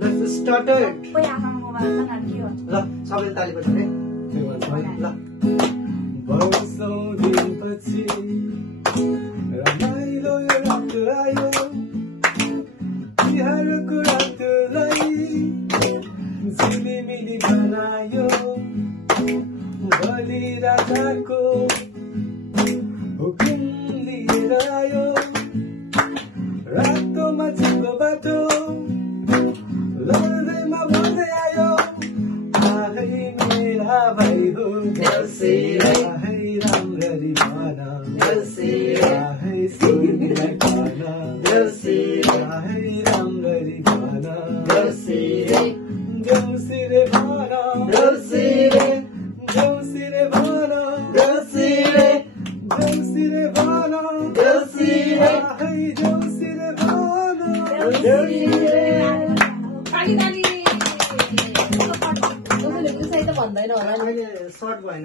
Let's start it. कोही आमाको mobile त नानी के हो ल सबैले ताली बजाउने ल वर्षौं दिनपछि रमाइलो यो रात आयो तिहारको रातलाई झिलिमिली बनायो बलि राजाको हुकुम लिएर आयो रातोमा झिको बाटो लड्दैमा भन्दै आयो आहै मेरा भाइ हो आहै राम्ररी भन आहै सुनलाई भन आहै राम्ररी भन देउसिरे भन देउसिरे भन देउसिरे भन आहै देउसिरे भन ताली ताली कसैले बिर्साइ त भन्दैन होला नि सर्ट भयो